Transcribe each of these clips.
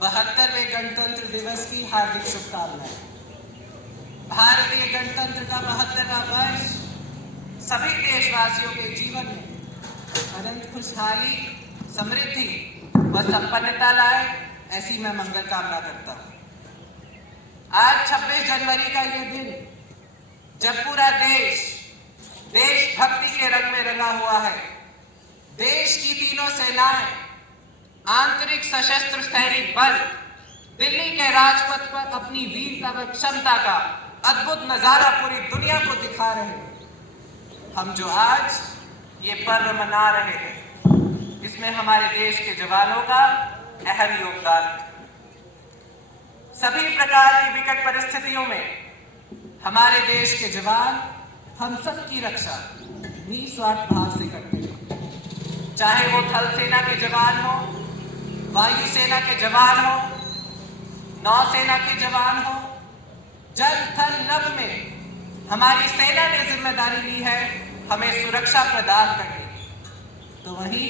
72वें गणतंत्र दिवस की हार्दिक शुभकामनाएं। भारतीय गणतंत्र का 72वां वर्ष सभी देशवासियों के जीवन में अनंत खुशहाली, समृद्धि व संपन्नता लाए, ऐसी मैं मंगल कामना करता हूँ। आज 26 जनवरी का ये दिन, जब पूरा देश देशभक्ति के रंग में रंगा हुआ है, देश की तीनों सेनाएं, आंतरिक सशस्त्र सैनिक बल दिल्ली के राजपथ पर अपनी वीरता व क्षमता का अद्भुत नजारा पूरी दुनिया को दिखा रहे हैं। हम जो आज ये पर्व मना रहे हैं, इसमें हमारे देश के जवानों का अहम योगदान है। सभी प्रकार की विकट परिस्थितियों में हमारे देश के जवान हम सब की रक्षा निस्वार्थ भाव से करते हैं। चाहे वो थल सेना के जवान हो, वायु सेना के जवान हो, नौसेना के जवान हो, जल थल नभ में हमारी सेना ने जिम्मेदारी ली है हमें सुरक्षा प्रदान करने की। तो वहीं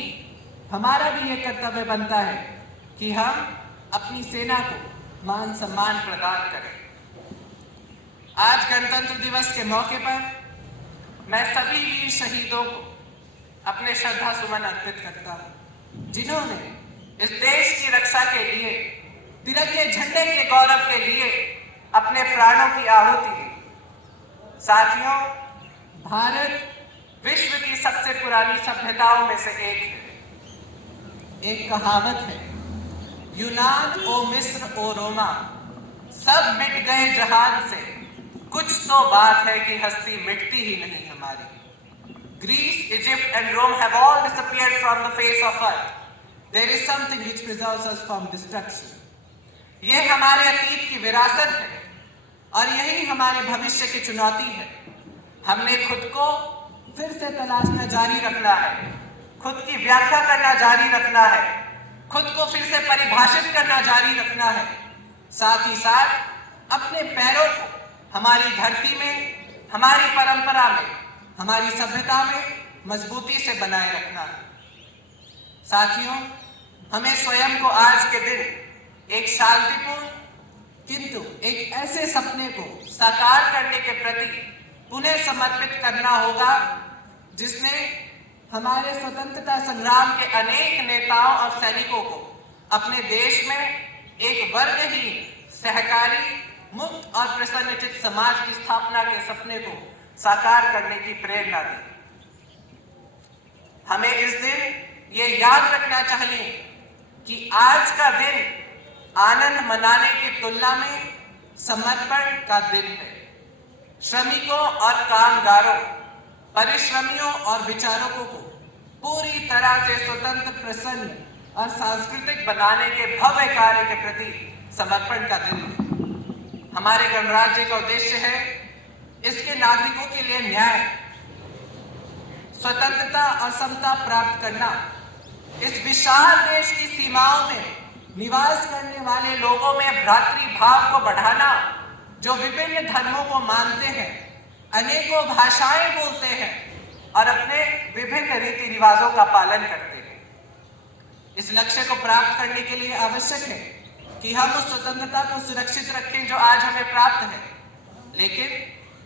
हमारा भी ये कर्तव्य बनता है कि हम अपनी सेना को मान सम्मान प्रदान करें। आज गणतंत्र दिवस के मौके पर मैं सभी वीर शहीदों को अपने श्रद्धा सुमन अर्पित करता हूं, जिन्होंने इस देश की रक्षा के लिए, तिरंगे झंडे के गौरव के लिए अपने प्राणों की आहुति दी। साथियों, भारत विश्व की सबसे पुरानी सभ्यताओं में से एक है। एक कहावत है, यूनान ओ मिस्र ओ रोमा, सब मिट गए जहान से, कुछ तो बात है कि हस्ती मिटती ही नहीं हमारी। Greece, Egypt and Rome have all disappeared from the face of earth. There is something which preserves us from destruction. ये हमारे अतीत की विरासत है और यही हमारे भविष्य की चुनौती है। हमने खुद को फिर से तलाशना जारी रखना है, खुद की व्याख्या करना जारी रखना है, खुद को फिर से परिभाषित करना जारी रखना है। साथ ही साथ अपने पैरों को हमारी धरती में, हमारी परंपरा में, हमारी सभ्यता में मजबूती से बनाए रखना है। साथियों, हमें स्वयं को आज के दिन एक शांतिपूर्ण किंतु एक ऐसे सपने को साकार करने के प्रति पुनः समर्पित करना होगा जिसने हमारे स्वतंत्रता संग्राम के अनेक नेताओं और सैनिकों को अपने देश में एक वर्गहीन, सहकारी, मुक्त और प्रसन्नचित्त समाज की स्थापना के सपने को साकार करने की प्रेरणा दी। हमें इस दिन ये याद रखना चाहिए कि आज का दिन आनंद मनाने की तुलना में समर्पण का दिन है। श्रमिकों और कामगारों, परिश्रमियों और विचारकों को पूरी तरह से स्वतंत्र, प्रसन्न और सांस्कृतिक बनाने के भव्य कार्य के प्रति समर्पण का दिन है। हमारे गणराज्य का उद्देश्य है इसके नागरिकों के लिए न्याय, स्वतंत्रता और समता प्राप्त करना। इस विशाल देश की सीमाओं में निवास करने वाले लोगों में भ्रातृभाव को बढ़ाना, जो विभिन्न धर्मों को मानते हैं, अनेकों भाषाएं बोलते हैं और अपने विभिन्न रीति रिवाजों का पालन करते हैं। इस लक्ष्य को प्राप्त करने के लिए आवश्यक है कि हम उस स्वतंत्रता को सुरक्षित रखें जो आज हमें प्राप्त है, लेकिन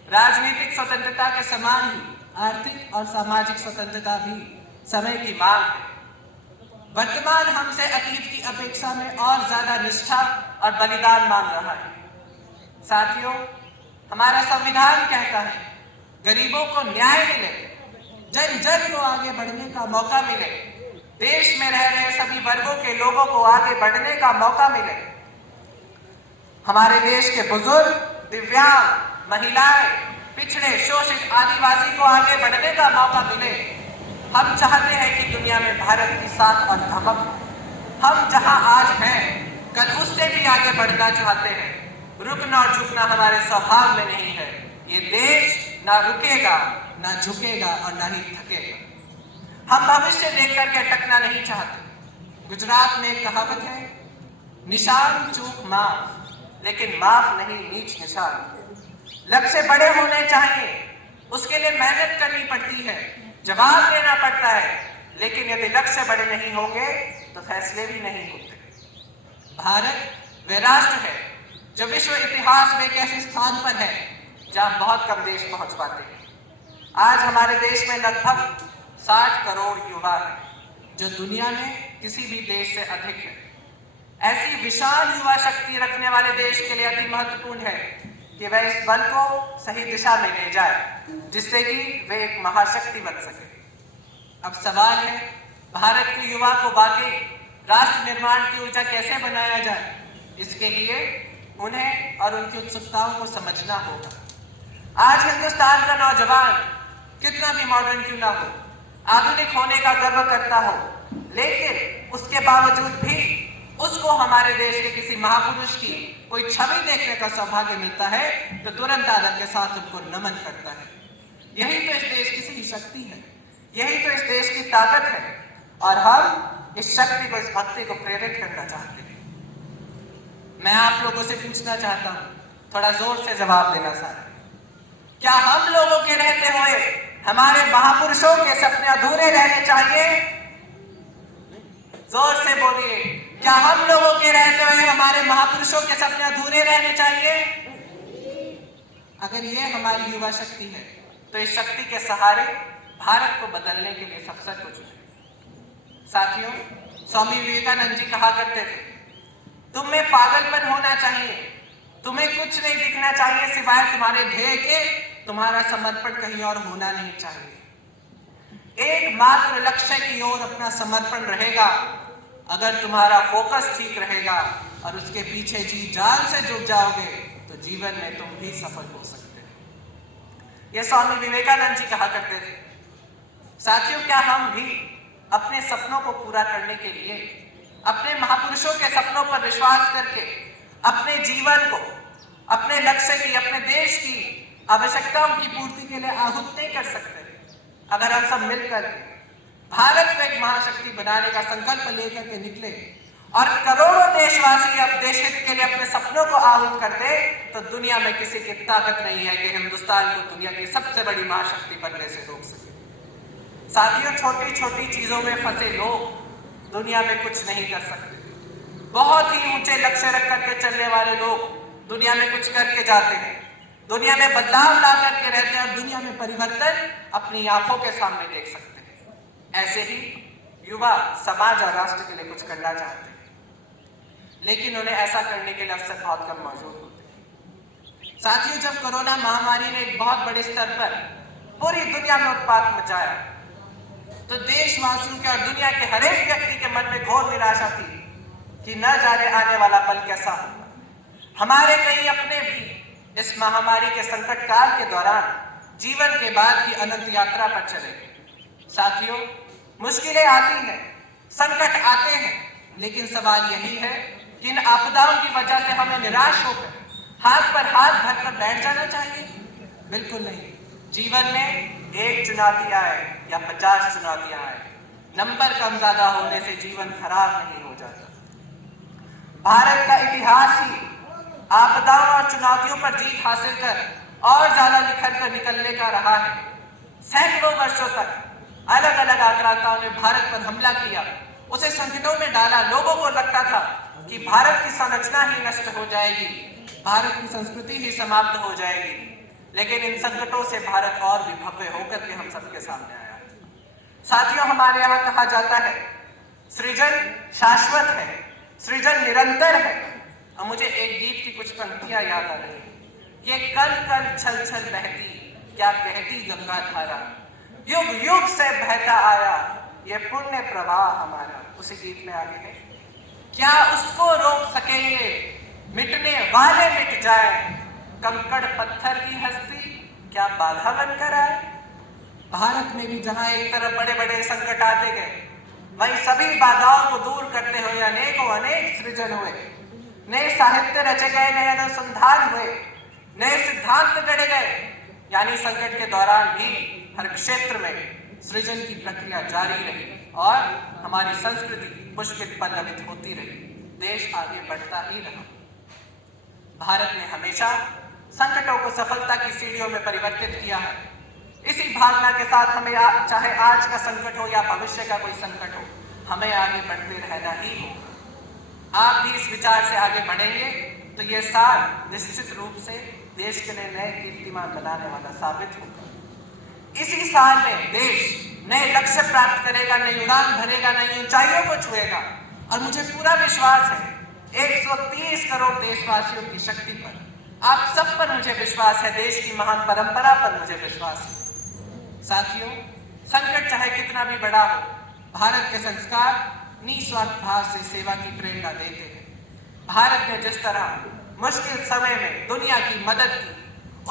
राजनीतिक स्वतंत्रता के समान ही आर्थिक और सामाजिक स्वतंत्रता भी समय की मांग है। वर्तमान हमसे अतीत की अपेक्षा में और ज्यादा निष्ठा और बलिदान मांग रहा है। साथियों, हमारा संविधान कहता है गरीबों को न्याय मिले, जन जन को आगे बढ़ने का मौका मिले, देश में रह रहे सभी वर्गों के लोगों को आगे बढ़ने का मौका मिले। हमारे देश के बुजुर्ग, दिव्यांग, महिलाएं, पिछड़े, शोषित, आदिवासी को आगे बढ़ने का मौका मिले। हम चाहते हैं कि दुनिया में भारत की साख और धमक, हम जहां आज हैं कल उससे भी आगे बढ़ना चाहते हैं। रुकना और झुकना हमारे स्वभाव में नहीं है। ये देश ना रुकेगा, ना झुकेगा और ना ही थकेगा। हम भविष्य देख करके अटकना नहीं चाहते। गुजरात में एक कहावत है, निशान चूक माफ, लेकिन माफ नहीं नीच निशान। लक्ष्य बड़े होने चाहिए, उसके लिए मेहनत करनी पड़ती है, जवाब देना पड़ता है, लेकिन यदि लक्ष्य बड़े नहीं होंगे तो फैसले भी नहीं होते। भारत वह राष्ट्र है जो विश्व इतिहास में एक ऐसे स्थान पर है जहां बहुत कम देश पहुंच पाते हैं। आज हमारे देश में लगभग 60 करोड़ युवा हैं, जो दुनिया में किसी भी देश से अधिक है। ऐसी विशाल युवा शक्ति रखने वाले देश के लिए अति महत्वपूर्ण है कि वह इस बल को सही दिशा में ले जाए, जिससे कि वे एक महाशक्ति बन सके। अब सवाल है, भारत के युवा को वाकई राष्ट्र निर्माण की ऊर्जा कैसे बनाया जाए। इसके लिए उन्हें और उनकी उत्सुकताओं को समझना होगा। आज हिंदुस्तान का नौजवान कितना भी मॉडर्न क्यों ना हो, आधुनिक होने का गर्व करता हो, लेकिन उसके बावजूद भी उसको हमारे देश के किसी महापुरुष की कोई छवि देखने का सौभाग्य मिलता है तो तुरंत आदर के साथ उनको नमन करता है। यही तो इस देश की सही शक्ति है, यही तो इस देश की ताकत है, और हम इस शक्ति को, इस भक्ति को प्रेरित करना चाहते हैं। मैं आप लोगों से पूछना चाहता हूं, थोड़ा जोर से जवाब देना सारा, क्या हम लोगों के रहते हुए हमारे महापुरुषों के सपने अधूरे रहने चाहिए? जोर से बोलिए, क्या हम लोगों के रहते हुए हमारे महापुरुषों के सपने अधूरे रहने चाहिए? अगर ये हमारी युवा शक्ति है तो इस शक्ति के सहारे भारत को बदलने के लिए सब कुछ है। साथियों, स्वामी विवेकानंद जी कहा करते थे, तुम में पागलपन होना चाहिए, तुम्हें कुछ नहीं दिखना चाहिए सिवाय तुम्हारे ध्येय के, तुम्हारा समर्पण कहीं और होना नहीं चाहिए। एकमात्र लक्ष्य की ओर अपना समर्पण रहेगा। अगर तुम्हारा फोकस ठीक रहेगा और उसके पीछे जी जान से जुट जाओगे तो जीवन में तुम भी सफल हो सकते हो। यह स्वामी विवेकानंद जी कहा करते थे। साथियों, क्या हम भी अपने सपनों को पूरा करने के लिए अपने महापुरुषों के सपनों पर विश्वास करके अपने जीवन को, अपने लक्ष्य की, अपने देश की आवश्यकताओं की पूर्ति के लिए आहूत नहीं कर सकते? अगर हम सब मिलकर भारत को एक महाशक्ति बनाने का संकल्प लेकर के निकले और करोड़ों देशवासी अब देश हित के लिए अपने सपनों को आहूत कर दे, तो दुनिया में किसी की ताकत नहीं है कि हिंदुस्तान को दुनिया की सबसे बड़ी महाशक्ति बनने से रोक सके। साथियों, छोटी छोटी चीजों में फंसे लोग दुनिया में कुछ नहीं कर सकते। बहुत ही ऊंचे लक्ष्य रख करके चलने वाले लोग दुनिया में कुछ करके जाते हैं, दुनिया में बदलाव ला करके रहते हैं और दुनिया में परिवर्तन अपनी आंखों के सामने देख सकते हैं। ऐसे ही युवा समाज और राष्ट्र के लिए कुछ करना चाहते हैं, लेकिन उन्हें ऐसा करने के लिए अवसर बहुत कम मौजूद होते हैं। साथियों, जब कोरोना महामारी ने एक बहुत बड़े स्तर पर पूरी दुनिया में उत्पात मचाया तो देशवासियों के और दुनिया के हर एक व्यक्ति के मन में घोर निराशा थी कि न जाने आने वाला पल कैसा होगा। हमारे कई अपने भी इस महामारी के संकट काल के दौरान जीवन के बाद की अनंत यात्रा पर चले। साथियों, मुश्किलें आती हैं, संकट आते हैं, लेकिन सवाल यही है कि इन आपदाओं की वजह से हमें निराश होकर हाथ पर हाथ धरकर बैठ जाना चाहिए? बिल्कुल नहीं। जीवन में एक चुनौती आए या 50 चुनौतियां आए, नंबर कम ज्यादा होने से जीवन खराब नहीं हो जाता। भारत का इतिहास ही आपदाओं और चुनौतियों पर जीत हासिल कर और ज्यादा निखर कर निकलने का रहा है। सैकड़ों वर्षों तक अलग अलग आक्रांताओं ने भारत पर हमला किया, उसे संकटों में डाला। लोगों को लगता था कि भारत की संरचना ही नष्ट हो जाएगी, भारत की संस्कृति ही समाप्त हो जाएगी, लेकिन इन संकटों से भारत और भी भव्य होकर के हम सबके सामने आया। साथियों, हमारे यहाँ कहा जाता है, सृजन शाश्वत है, सृजन निरंतर है। और मुझे एक गीत की कुछ पंक्तियां याद आ रही है। ये कल कल छल छल बहती, क्या कहती गंगा धारा, युग युग से बहता आया ये पुण्य प्रवाह हमारा। उसी गीत में आगे है, क्या उसको रोक सकेंगे, मिटने वाले मिट जाए, कंकड़ पत्थर की हस्ती क्या बाधा बनकर आए। भारत में भी जहां एक तरफ बड़े बड़े संकट आते गए, वहीं सभी बाधाओं को दूर करते हुए अनेकों अनेक सृजन हुए, नए साहित्य रचे गए, नए अनुसंधान हुए, नए सिद्धांत गढ़े गए। यानी संकट के दौरान भी हर क्षेत्र में सृजन की प्रक्रिया जारी रही और हमारी संस्कृति पुष्पित पल्लवित होती रही, देश आगे बढ़ता ही रहा। भारत ने हमेशा संकटों को सफलता की सीढ़ियों में परिवर्तित किया है। इसी भावना के साथ हमें चाहे आज का संकट हो या भविष्य का कोई संकट हो, हमें आगे बढ़ते रहना ही होगा। आप भी इस विचार से आगे बढ़ेंगे तो ये साल निश्चित रूप से देश के लिए नए कीर्तिमान बनाने वाला साबित होगा। इसी साल में देश नए लक्ष्य प्राप्त करेगा, नई उड़ान भरेगा, नई ऊंचाइयों को छुएगा। और मुझे पूरा विश्वास है 130 करोड़ देशवासियों की शक्ति पर, आप सब पर मुझे विश्वास है, देश की महान परंपरा पर मुझे विश्वास है। साथियों, संकट चाहे कितना भी बड़ा हो, भारत के संस्कार निस्वार्थ भाव से सेवा की प्रेरणा देते हैं। भारत ने जिस तरह मुश्किल समय में दुनिया की मदद की,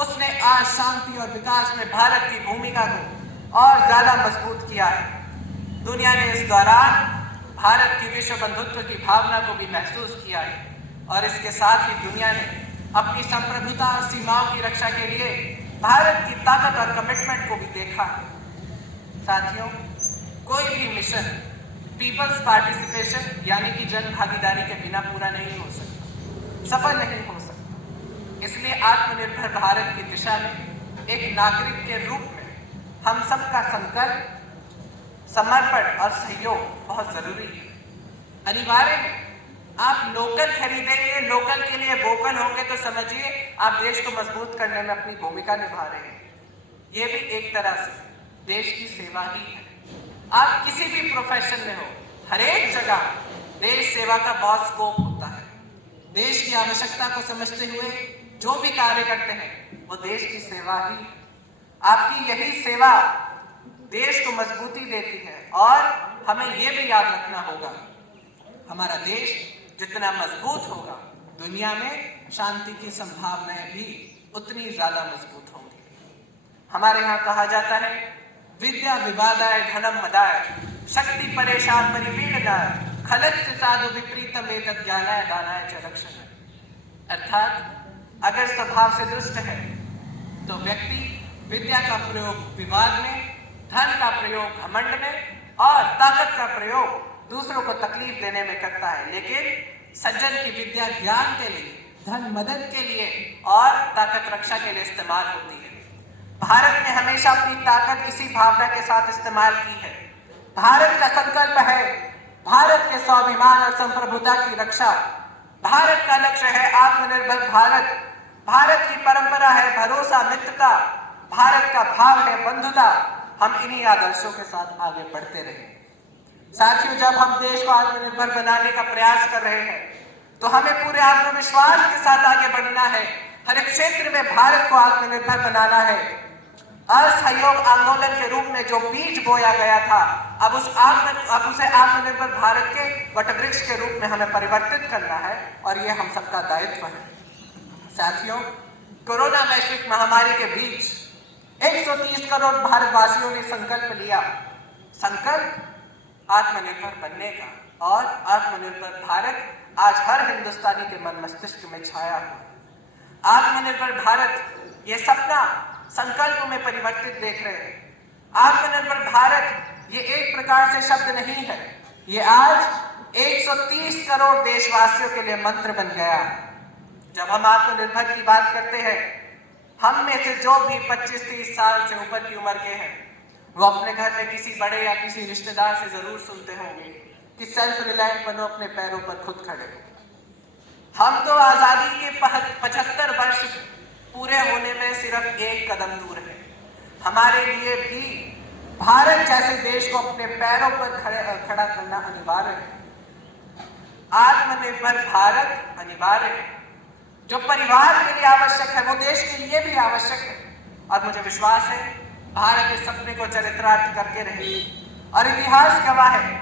उसने आज शांति और विकास में भारत की भूमिका को और ज्यादा मजबूत किया है। दुनिया ने इस दौरान भारत की विश्व बंधुत्व की भावना को भी महसूस किया है और इसके साथ ही दुनिया ने अपनी संप्रभुता और सीमाओं की रक्षा के लिए भारत की ताकत और कमिटमेंट को भी देखा है। साथियों, कोई भी मिशन पीपल्स पार्टिसिपेशन यानी कि जन भागीदारी के बिना पूरा नहीं हो सकता, सफल नहीं हो सकता। इसलिए आत्मनिर्भर भारत की दिशा में एक नागरिक के रूप में हम सबका संकल्प, समर्पण और सहयोग बहुत जरूरी है। अनिवार्य है। आप लोकल खरीदेंगे, लोकल के लिए वोकल होंगे तो समझिए आप देश को मजबूत करने में अपनी भूमिका निभा रहे हैं। ये भी एक तरह से देश की सेवा ही है। आप किसी भी प्रोफेशन में हो, हर एक जगह देश सेवा का बहुत स्कोप होता है। देश की आवश्यकता को समझते हुए जो भी कार्य करते हैं वो देश की सेवा ही है। आपकी यही सेवा देश को मजबूती देती है और हमें ये भी याद रखना होगा, हमारा देश जितना मजबूत होगा, दुनिया में शांति की संभावनाएं भी उतनी ज्यादा मजबूत होंगी। हमारे यहाँ कहा जाता है, विद्या विवादाय धनम मदाय शक्ति परेशान परिपीड़नाय खलस्य साधु विपरीतम एतद् ज्ञानाय दानाय च रक्षणाय। अर्थात अगर स्वभाव से दुष्ट है तो व्यक्ति विद्या का प्रयोग विवाद में, धन का प्रयोग घमंड में और ताकत का प्रयोग दूसरों को तकलीफ देने में करता है। लेकिन सज्जन की विद्या ज्ञान के लिए, धन मदद के लिए और ताकत रक्षा के लिए इस्तेमाल होती है। भारत ने हमेशा अपनी ताकत इसी भावना के साथ इस्तेमाल की है। भारत का संकल्प है भारत के स्वाभिमान और संप्रभुता की रक्षा। भारत का लक्ष्य है आत्मनिर्भर भारत। भारत की परंपरा है भरोसा, मित्रता। भारत का भाव है बंधुता। हम इन्हीं आदर्शों के साथ आगे बढ़ते रहे। साथियों, जब हम देश को आत्मनिर्भर बनाने का प्रयास कर रहे हैं तो हमें पूरे आत्मविश्वास के साथ आगे बढ़ना है। हर एक क्षेत्र में भारत को आत्मनिर्भर बनाना है। असहयोग आंदोलन के रूप में जो बीज बोया गया था, अब उसे आत्मनिर्भर भारत के वटवृक्ष के रूप में हमें परिवर्तित करना है और ये हम सबका दायित्व है। साथियों, कोरोना वैश्विक महामारी के बीच 130 करोड़ भारतवासियों ने संकल्प लिया, संकल्प आत्मनिर्भर बनने का। और आत्मनिर्भर भारत आज हर हिंदुस्तानी के मन मस्तिष्क में छाया हुआ। आत्मनिर्भर भारत ये सपना संकल्प में परिवर्तित देख रहे हैं। आत्मनिर्भर भारत ये एक प्रकार से शब्द नहीं है, ये आज 130 करोड़ देशवासियों के लिए मंत्र बन गया है। जब हम आत्मनिर्भर की बात करते हैं, हम में से जो भी 25-30 साल से ऊपर की उम्र के हैं वो अपने घर में किसी बड़े या किसी रिश्तेदार से जरूर सुनते होंगे कि सेल्फ रिलायंट बनो, अपने पैरों पर खुद खड़े हो। हम तो आजादी के 75 वर्ष पूरे होने में सिर्फ एक कदम दूर है। हमारे लिए भी भारत जैसे देश को अपने पैरों पर खड़ा करना अनिवार्य है। आत्मनिर्भर भारत अनिवार्य है। जो परिवार के लिए आवश्यक है वो देश के लिए भी आवश्यक है। और मुझे विश्वास है भारत इस सपने को चरितार्थ करके रहेगा। और इतिहास गवाह है,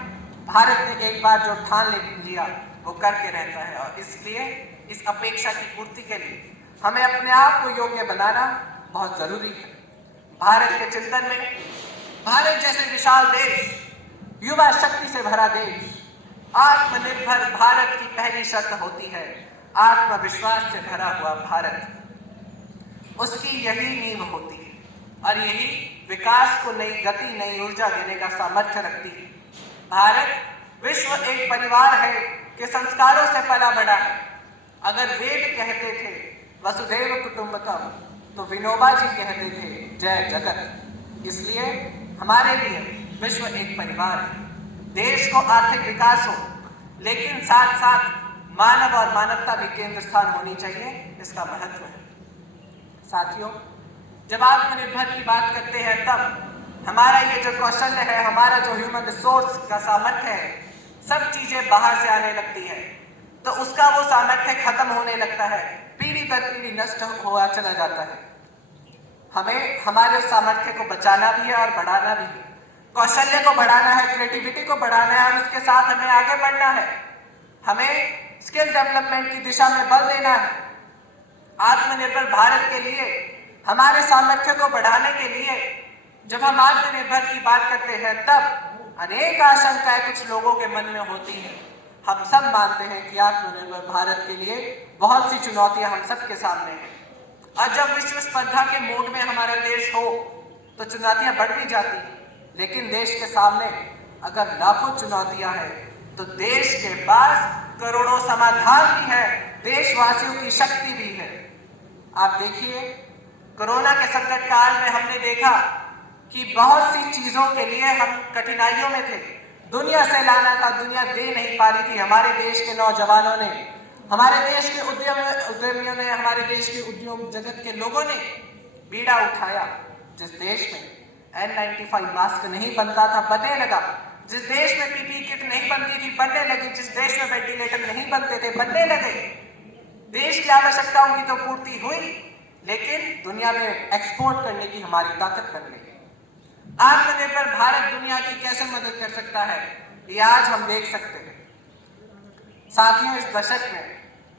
भारत ने एक बार जो ठान लिया वो करके रहता है। और इसलिए इस अपेक्षा की पूर्ति के लिए हमें अपने आप को योग्य बनाना बहुत जरूरी है। भारत के चिंतन में भारत जैसे विशाल देश, युवा शक्ति से भरा देश, आत्मनिर्भर भारत की पहली शर्त होती है आत्मविश्वास से भरा हुआ भारत। उसकी यही नींव होती है और यही विकास को नई गति, नई ऊर्जा देने का सामर्थ्य रखती है। भारत विश्व एक परिवार है कि संस्कारों से पला बढ़ा है। अगर वेद कहते थे वसुधैव कुटुंबकम तो विनोबा जी कहते थे जय जगत। इसलिए हमारे लिए विश्व एक परिवार है। देश को आर्थिक विकास हो लेकिन साथ साथ मानव और मानवता भी केंद्र स्थान होनी चाहिए, इसका महत्व है। साथियों, जब आत्मनिर्भर की बात करते हैं तब हमारा ये जो कौशल्य है, हमारा जो ह्यूमन रिसोर्स का सामर्थ्य है, सब चीजें बाहर से आने लगती है तो उसका वो सामर्थ्य खत्म होने लगता है, पीढ़ी दर पीढ़ी नष्ट हुआ चला जाता है। हमें हमारे सामर्थ्य को बचाना भी है और बढ़ाना भी है। कौशल्य को बढ़ाना है, क्रिएटिविटी को बढ़ाना है और उसके साथ हमें आगे बढ़ना है। हमें स्किल डेवलपमेंट की दिशा में बल देना है। आत्मनिर्भर भारत के लिए, हमारे सामर्थ्य को बढ़ाने के लिए जब हम आत्मनिर्भर की बात करते हैं तब अनेक आशंकाएं कुछ लोगों के मन में होती हैं। हम सब मानते हैं कि आत्मनिर्भर भारत के लिए बहुत सी चुनौतियां हम सबके सामने हैं और जब विश्व स्पर्धा के मोड में हमारा देश हो तो चुनौतियां बढ़ भी जाती हैं, लेकिन देश के सामने अगर लाखों चुनौतियां हैं तो देश के पास करोड़ों समाधान भी है, देशवासियों की शक्ति भी है। आप देखिए, कोरोना के संकट काल में हमने देखा कि बहुत सी चीजों के लिए हम कठिनाइयों में थे। दुनिया से लाना था, दुनिया दे नहीं पा रही थी। हमारे देश के नौजवानों ने, हमारे देश के उद्यमियों ने, हमारे देश के उद्योग जगत के लोगों ने बीड़ा उठाया। जिस देश में N95 मास्क नहीं बनता था, बनने लगा। जिस देश में PPE किट नहीं बनती थी, बनने लगी। जिस देश में वेंटिलेटर नहीं बनते थे, बनने लगे। देश की आवश्यकताओं की तो पूर्ति हुई, लेकिन दुनिया में एक्सपोर्ट करने की हमारी ताकत बन गई। आत्मनिर्भर भारत दुनिया की कैसे मदद कर सकता है, ये आज हम देख सकते हैं। साथियों, इस दशक में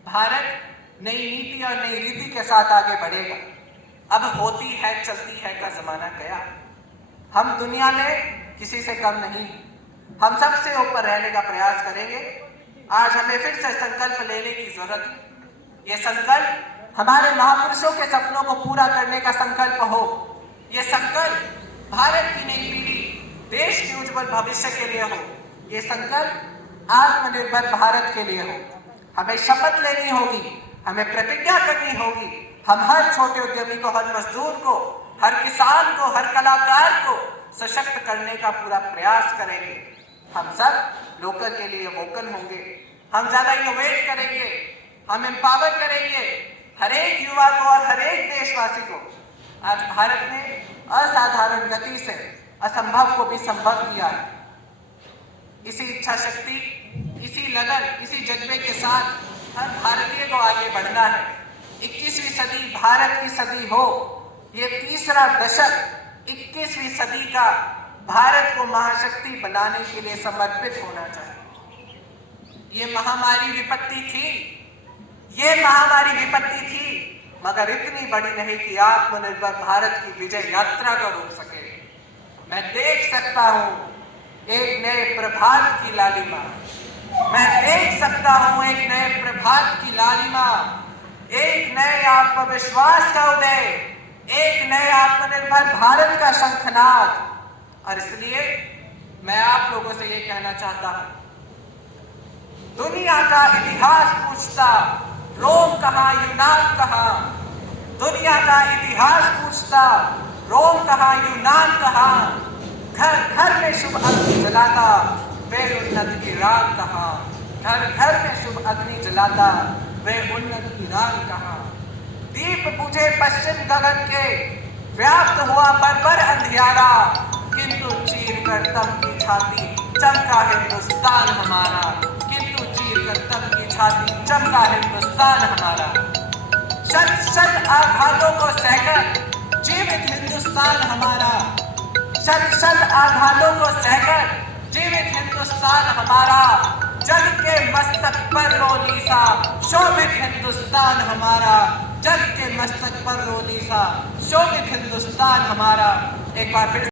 भारत नई नीति और नई रीति के साथ आगे बढ़ेगा। अब होती है चलती है का जमाना गया। हम दुनिया में किसी से कम नहीं, हम सबसे ऊपर रहने का प्रयास करेंगे। आज हमें फिर से संकल्प लेने की जरूरत है। ये संकल्प हमारे महापुरुषों के सपनों को पूरा करने का संकल्प हो। ये संकल्प भारत की नई पीढ़ी, देश के उज्जवल भविष्य के लिए हो। ये संकल्प आत्मनिर्भर भारत के लिए हो। हमें शपथ लेनी होगी, हमें प्रतिज्ञा करनी होगी। हम हर छोटे उद्यमी को, हर मजदूर को, हर किसान को, हर कलाकार को सशक्त करने का पूरा प्रयास करेंगे। हम सब लोकल के लिए वोकल होंगे। हम ज्यादा इनोवेट करेंगे, हम एम्पावर करेंगे हर एक युवा को और हर एक देशवासी को। आज भारत ने असाधारण गति से असंभव को भी संभव किया है। इसी इच्छा शक्ति, इसी लगन, इसी जज्बे के साथ हर भारतीय को आगे बढ़ना है। 21वीं सदी भारत की सदी हो। ये तीसरा दशक 21वीं सदी का भारत को महाशक्ति बनाने के लिए समर्पित होना चाहिए। ये महामारी विपत्ति थी, ये महामारी विपत्ति थी, मगर इतनी बड़ी नहीं कि आत्मनिर्भर भारत की विजय यात्रा को रोक सके। मैं देख सकता हूं एक नए प्रभात की लालिमा, मैं देख सकता हूं एक नए प्रभात की लालिमा, एक नए आत्मविश्वास का उदय, एक नए आत्मनिर्भर भारत का शंखनाद। और इसलिए मैं आप लोगों से ये कहना चाहता हूं, दुनिया का इतिहास पूछता रोम कहां, यूनान कहां। दुनिया का इतिहास पूछता रोम कहां, यूनान कहां। घर घर में शुभ अग्नि जलाता वे उन्नत की राग कहां। घर घर में शुभ अग्नि जलाता वे उन्नत की राग कहां। दीप बुझे पश्चिम गगन के, व्याप्त हुआ बर्बर अंधियारा, किंतु चीर कर तम की छाती चमका हिंदुस्तान हमारा। किंतु चीर कर तम की छाती चमका हिंदुस्तान हमारा। शत शत आघातों को सहकर जीवित हिंदुस्तान हमारा। शत शत आघातों को सहकर जीवित हिंदुस्तान हमारा। जग के मस्तक पर रोनी सा शोभित हिंदुस्तान हमारा। जग के मस्तक पर रोनी सा शोभित हिंदुस्तान हमारा। एक बार फिर